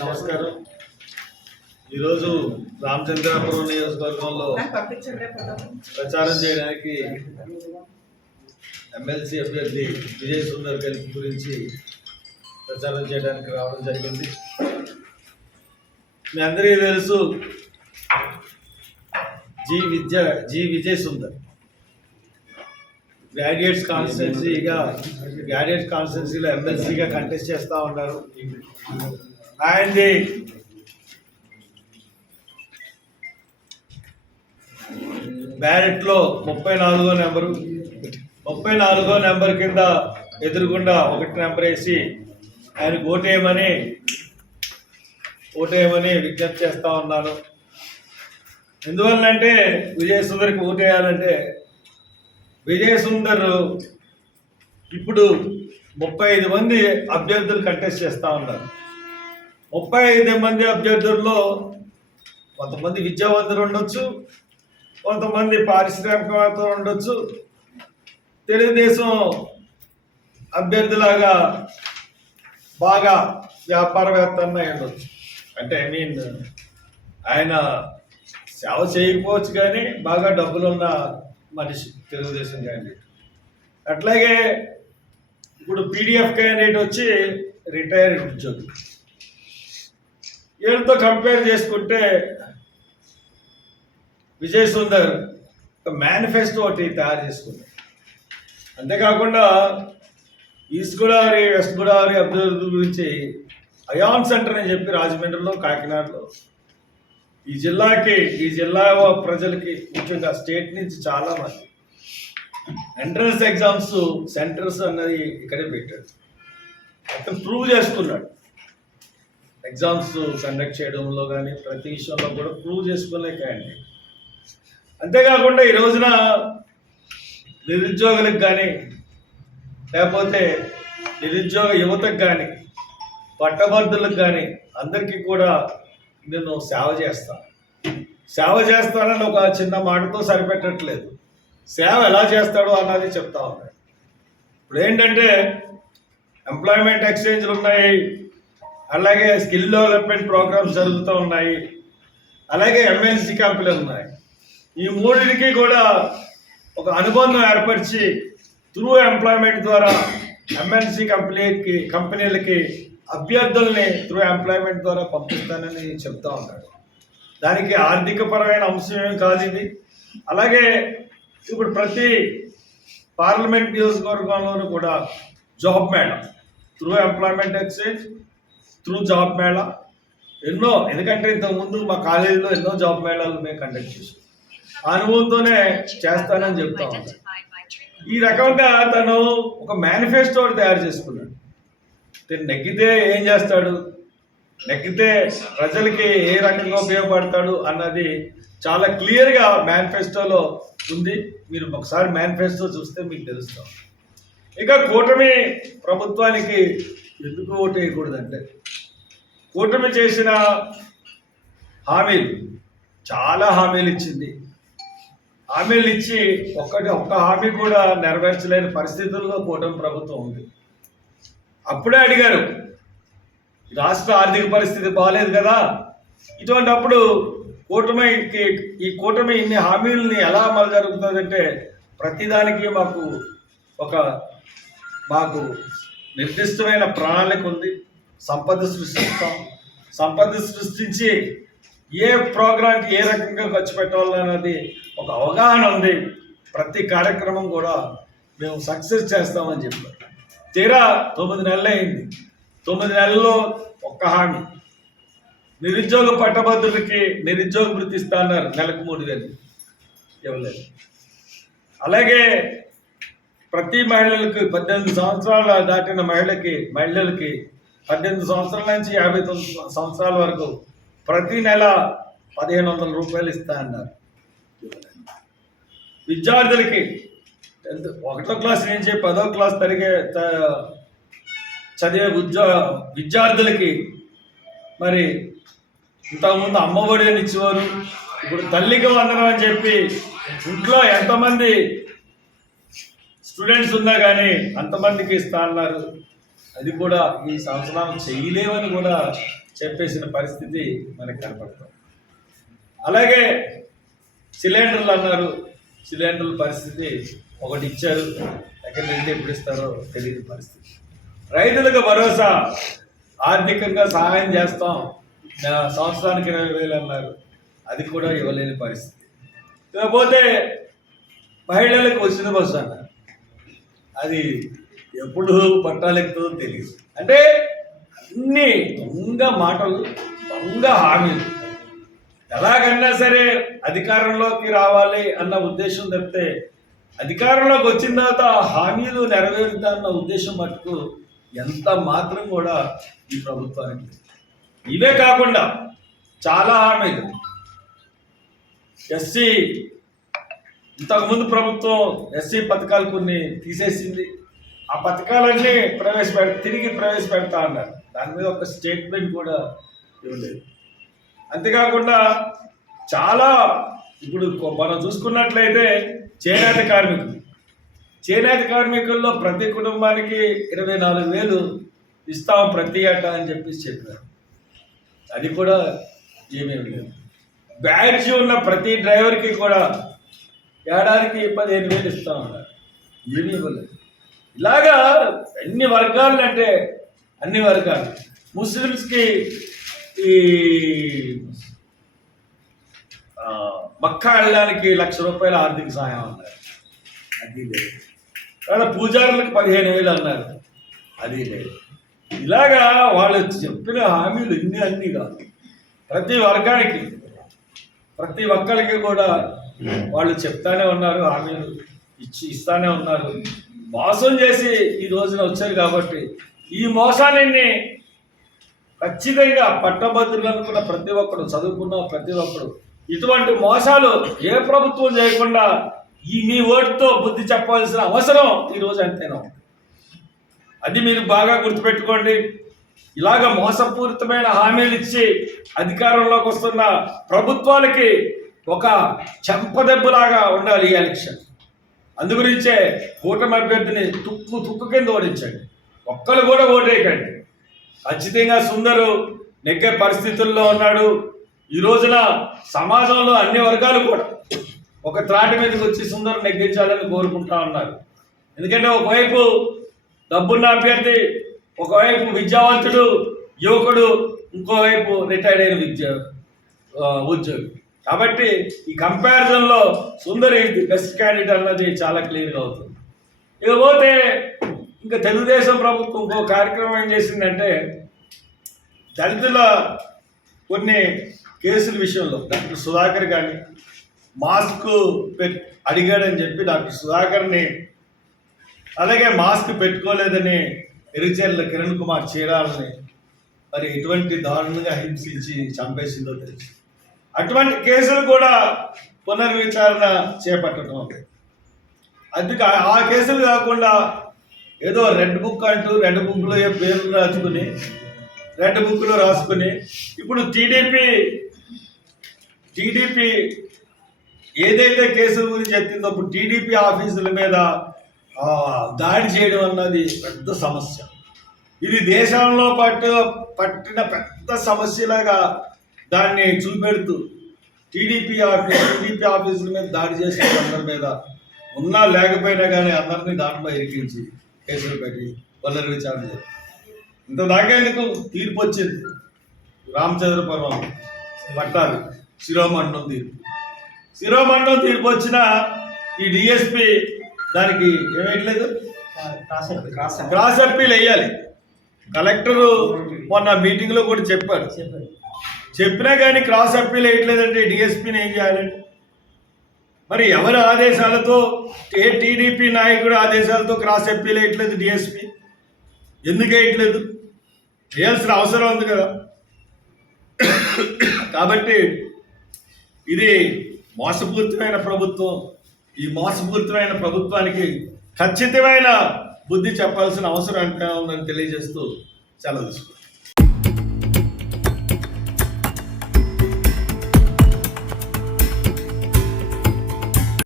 నమస్కారం ఈరోజు రామచంద్రాపురం నియోజకవర్గంలో ప్రచారం చేయడానికి ఎమ్మెల్సీ అభ్యర్థి విజయ్ సుందర్ గారి గురించి ప్రచారం చేయడానికి రావడం జరిగింది మీ అందరికీ తెలుసు జీ విద్య జీ విజయ్ సుందర్ గ్రాడ్యుయేట్స్ కాన్స్టిట్యున్సీగా గ్రాడ్యుయేట్స్ కాన్స్టిట్యున్సీలో ఎమ్మెల్సీగా కంటెస్ట్ చేస్తూ ఉన్నారు నాయండి లో ముప్పై నాలుగో నెంబరు ముప్పై నాలుగో నెంబర్ కింద ఎదురుగుండా ఒకటి నెంబర్ వేసి ఆయన ఓటేయమని ఓటేయమని విజ్ఞప్తి చేస్తూ ఉన్నాను ఎందువల్లంటే విజయసుందరికి ఓటేయాలంటే విజయసుందర్ ఇప్పుడు ముప్పై ఐదు మంది అభ్యర్థులు కంటెస్ట్ చేస్తూ ఉన్నారు ముప్పై ఐదు మంది అభ్యర్థుల్లో కొంతమంది విద్యావంతులు ఉండొచ్చు కొంతమంది పారిశ్రామికవేత్తలు ఉండొచ్చు తెలుగుదేశం అభ్యర్థిలాగా బాగా వ్యాపారవేత్త ఉండొచ్చు అంటే ఐ మీన్ ఆయన సేవ చేయకపోవచ్చు కానీ బాగా డబ్బులున్న మనిషి తెలుగుదేశం క్యాండిడేట్ అట్లాగే ఇప్పుడు పీడిఎఫ్ క్యాండిడేట్ వచ్చి రిటైర్డ్ ఉద్యోగి వీళ్ళతో కంపేర్ చేసుకుంటే విజయ్ సుందర్ ఒక మేనిఫెస్టో ఒకటి తయారు చేసుకున్నారు అంతేకాకుండా ఈస్ట్ గోదావరి వెస్ట్ గోదావరి అభివృద్ధి గురించి అయాన్ సెంటర్ అని చెప్పి రాజమండ్రిలో కాకినాడలో ఈ జిల్లాకి ఈ జిల్లా ప్రజలకి ముఖ్యంగా స్టేట్ నుంచి చాలా మంది ఎంట్రన్స్ ఎగ్జామ్స్ సెంటర్స్ అన్నది ఇక్కడే పెట్టాడు అతను ప్రూవ్ చేసుకున్నాడు ఎగ్జామ్స్ కండక్ట్ చేయడంలో కానీ ప్రతి విషయంలో కూడా ప్రూవ్ చేసుకోలేకండి అంతేకాకుండా ఈ రోజున నిరుద్యోగులకు కానీ లేకపోతే నిరుద్యోగ యువతకు కానీ పట్టభద్రులకు కానీ అందరికీ కూడా నేను సేవ చేస్తాను సేవ చేస్తానని ఒక చిన్న మాటతో సరిపెట్టట్లేదు సేవ ఎలా చేస్తాడో అన్నది చెప్తా ఉన్నాడు ఇప్పుడు ఏంటంటే ఎంప్లాయ్మెంట్ ఎక్స్చేంజ్లు ఉన్నాయి అలాగే స్కిల్ డెవలప్మెంట్ ప్రోగ్రామ్స్ జరుగుతూ ఉన్నాయి అలాగే ఎంఎన్సీ క్యాంపులు ఉన్నాయి ఈ మూడింటికి కూడా ఒక అనుబంధం ఏర్పరిచి త్రూ ఎంప్లాయ్మెంట్ ద్వారా ఎంఎన్సీ కంపెనీకి కంపెనీలకి అభ్యర్థుల్ని త్రూ ఎంప్లాయ్మెంట్ ద్వారా పంపిస్తానని చెప్తా ఉన్నాడు దానికి ఆర్థికపరమైన అంశం ఏమి కాదు ఇది అలాగే ఇప్పుడు ప్రతి పార్లమెంట్ నియోజకవర్గంలోనూ కూడా job madam through employment exchange through job Mela ఎన్నో ఎందుకంటే ఇంతకుముందు మా కాలేజీలో ఎన్నో జాబ్ మేళాలు మేము కండక్ట్ చేసాం ఆ అనుభవంతోనే చేస్తానని చెప్తా ఈ రకంగా తను ఒక మేనిఫెస్టో తయారు చేసుకున్నాడు తను నెగ్గితే ఏం చేస్తాడు నెగ్గితే ప్రజలకి ఏ రకంగా ఉపయోగపడతాడు అన్నది చాలా క్లియర్గా మేనిఫెస్టోలో ఉంది మీరు ఒకసారి మేనిఫెస్టో చూస్తే మీకు తెలుస్తాం ఇక కూటమి ప్రభుత్వానికి ఎందుకు ఓటు వేయకూడదంటే కూటమి చేసిన హామీలు చాలా హామీలు ఇచ్చింది హామీలు ఇచ్చి ఒక్కటి ఒక్క హామీ కూడా నెరవేర్చలేని పరిస్థితుల్లో కూటమి ప్రభుత్వం ఉంది అప్పుడే అడిగారు రాష్ట్ర ఆర్థిక పరిస్థితి బాగాలేదు కదా ఇటువంటి అప్పుడు కూటమికి ఈ కూటమి ఇన్ని హామీలని ఎలా అమలు జరుగుతుందంటే ప్రతిదానికి మాకు ఒక మాకు నిర్దిష్టమైన ప్రణాళిక ఉంది సంపద సృష్టిస్తాం సంపద సృష్టించి ఏ ప్రోగ్రాంకి ఏ రకంగా ఖర్చు అనేది ఒక అవగాహన ఉంది ప్రతి కార్యక్రమం కూడా మేము సక్సెస్ చేస్తామని చెప్పారు తీరా తొమ్మిది నెలలు అయింది తొమ్మిది నెలల్లో ఒక్క హామీ నిరుద్యోగ పట్టభద్రులకి నిరుద్యోగ వృత్తి ఇస్తా నెలకు మూడు వేలు ఇవ్వలేదు అలాగే ప్రతి మహిళలకు పద్దెనిమిది సంవత్సరాలు దాటిన మహిళకి మహిళలకి పద్దెనిమిది సంవత్సరాల నుంచి యాభై తొమ్మిది సంవత్సరాల వరకు ప్రతి నెల పదిహేను వందల రూపాయలు ఇస్తా అన్నారు విద్యార్థులకి టెన్త్ ఒకటో క్లాస్ నుంచి పదో క్లాస్ తరిగే చదివే ఉద్యో విద్యార్థులకి మరి ఇంతకుముందు అమ్మఒడి అని ఇచ్చేవారు ఇప్పుడు తల్లికి వందనం అని చెప్పి ఇంట్లో ఎంతమంది స్టూడెంట్స్ ఉన్నా కానీ అంతమందికి ఇస్తా అన్నారు అది కూడా ఈ సంవత్సరం చేయలేమని కూడా చెప్పేసిన పరిస్థితి మనకు కనపడుతుంది అలాగే సిలిండర్లు అన్నారు సిలిండర్ల పరిస్థితి ఒకటి ఇచ్చారు ఎక్కడ నుండి ఎప్పుడు ఇస్తారో తెలియని పరిస్థితి రైతులకు భరోసా ఆర్థికంగా సహాయం చేస్తాం సంవత్సరానికి ఇరవై వేలు అన్నారు అది కూడా ఇవ్వలేని పరిస్థితి ఇకపోతే మహిళలకు వచ్చిన బస్సు అన్నారు అది ఎప్పుడు పట్టాలెక్కుతుందో తెలియదు అంటే అన్ని దొంగ మాటలు దొంగ హామీలు ఎలాగన్నా సరే అధికారంలోకి రావాలి అన్న ఉద్దేశం తప్పితే అధికారంలోకి వచ్చిన తర్వాత హామీలు నెరవేరుతాన్న ఉద్దేశం మటుకు ఎంత మాత్రం కూడా ఈ ప్రభుత్వానికి ఇవే కాకుండా చాలా హామీలు ఎస్సీ ఇంతకుముందు ప్రభుత్వం ఎస్సీ పథకాలు కొన్ని తీసేసింది ఆ పథకాలన్నీ ప్రవేశపెడ తిరిగి ప్రవేశపెడతా అన్నారు దాని మీద ఒక స్టేట్మెంట్ కూడా ఇవ్వలేదు అంతేకాకుండా చాలా ఇప్పుడు మనం చూసుకున్నట్లయితే చేనేత కార్మికులు చేనేత కార్మికుల్లో ప్రతి కుటుంబానికి ఇరవై నాలుగు వేలు ఇస్తాం ప్రతి ఏట అని చెప్పేసి చెప్పారు అది కూడా ఏమేమి లేదు బ్యాడ్జ్ ఉన్న ప్రతి డ్రైవర్కి కూడా ఏడాదికి పదిహేను వేలు ఇస్తాం అన్నారు ఏమీ ఇవ్వలేదు ఇలాగా అన్ని వర్గాలు అంటే అన్ని వర్గాలు ముస్లిమ్స్కి ఈ మక్కా వెళ్ళడానికి లక్ష రూపాయల ఆర్థిక సహాయం అన్నారు అది లేదు పూజారులకు పదిహేను వేలు అన్నారు అది లేదు ఇలాగా వాళ్ళు చెప్పిన హామీలు ఇన్ని అన్ని కాదు ప్రతి వర్గానికి ప్రతి ఒక్కరికి కూడా వాళ్ళు చెప్తానే ఉన్నారు హామీలు ఇచ్చి ఇస్తానే ఉన్నారు మోసం చేసి ఈ రోజున వచ్చారు కాబట్టి ఈ మోసాన్ని ఖచ్చితంగా పట్టభద్రులు అనుకున్న ప్రతి ఒక్కరు చదువుకున్న ప్రతి ఒక్కరు ఇటువంటి మోసాలు ఏ ప్రభుత్వం చేయకుండా ఈ మీ ఓటుతో బుద్ధి చెప్పాల్సిన అవసరం ఈరోజు అంతేనా అది మీరు బాగా గుర్తుపెట్టుకోండి ఇలాగ మోసపూరితమైన హామీలు ఇచ్చి అధికారంలోకి వస్తున్న ప్రభుత్వాలకి ఒక చెంపదెబ్బలాగా ఉండాలి ఈ ఎలక్షన్ అందుగురించే కూటమి అభ్యర్థిని తుక్కు తుక్కు కింద ఓడించండి ఒక్కరు కూడా ఓటేయకండి ఖచ్చితంగా సుందరు నెగ్గే పరిస్థితుల్లో ఉన్నాడు ఈ రోజున సమాజంలో అన్ని వర్గాలు కూడా ఒక త్రాటి మీదకి వచ్చి సుందరం నెగ్గించాలని కోరుకుంటా ఉన్నారు ఎందుకంటే ఒకవైపు డబ్బున్న అభ్యర్థి ఒకవైపు విద్యావంతుడు యువకుడు ఇంకోవైపు రిటైర్డ్ అయిన విద్య ఉద్యోగి కాబట్టి ఈ కంపారిజన్లో సుందరి బెస్ట్ క్యాండిడేట్ అన్నది చాలా క్లియర్గా అవుతుంది ఇకపోతే ఇంకా తెలుగుదేశం ప్రభుత్వం ఇంకో కార్యక్రమం ఏం చేసిందంటే దళితుల కొన్ని కేసుల విషయంలో డాక్టర్ సుధాకర్ కానీ మాస్క్ పెట్ అడిగాడని చెప్పి డాక్టర్ సుధాకర్ని అలాగే మాస్క్ పెట్టుకోలేదని ఎరిచేర్ల కిరణ్ కుమార్ చీరాలని మరి ఎటువంటి దారుణంగా హింసించి చంపేసిందో తెలుసు అటువంటి కేసులు కూడా పునర్విచారణ చేపట్టడం అందుకే ఆ కేసులు కాకుండా ఏదో రెడ్ బుక్ అంటూ రెడ్ బుక్లో ఏ పేర్లు రాసుకుని రెడ్ బుక్లో రాసుకుని ఇప్పుడు టీడీపీ టీడీపీ ఏదైతే కేసుల గురించి చెప్పిందో ఇప్పుడు టీడీపీ ఆఫీసుల మీద దాడి చేయడం అన్నది పెద్ద సమస్య ఇది దేశంలో పట్టు పట్టిన పెద్ద సమస్యలాగా దాన్ని చూపెడుతూ టీడీపీ ఆఫీస్ టీడీపీ ఆఫీసుల మీద దాడి చేసే అందరి మీద ఉన్నా లేకపోయినా కానీ అందరినీ దాంట్లో ఇరికించి కేసులు పెట్టి వల్లరి విచారణ ఇంత ఇంత దాకేందుకు తీర్పు వచ్చింది రామచంద్ర పర్వం పట్టాలి శిరోమండలం తీర్పు శిరోమండలం తీర్పు వచ్చినా ఈ డిఎస్పి దానికి ఏమేయట్లేదు క్రాస్ అప్పీలు వేయాలి కలెక్టరు మొన్న మీటింగ్లో కూడా చెప్పాడు చెప్పినా కానీ క్రాస్ అప్పీల్ వేయట్లేదంటే డిఎస్పీని ఏం చేయాలండి మరి ఎవరి ఆదేశాలతో ఏ టీడీపీ నాయకుడు ఆదేశాలతో క్రాస్ అప్పీల్ వేయట్లేదు డిఎస్పీ ఎందుకు వేయట్లేదు చేయాల్సిన అవసరం ఉంది కదా కాబట్టి ఇది మోసపూరితమైన ప్రభుత్వం ఈ మోసపూరితమైన ప్రభుత్వానికి ఖచ్చితమైన బుద్ధి చెప్పాల్సిన అవసరం ఎంత ఉందని తెలియజేస్తూ సెలవు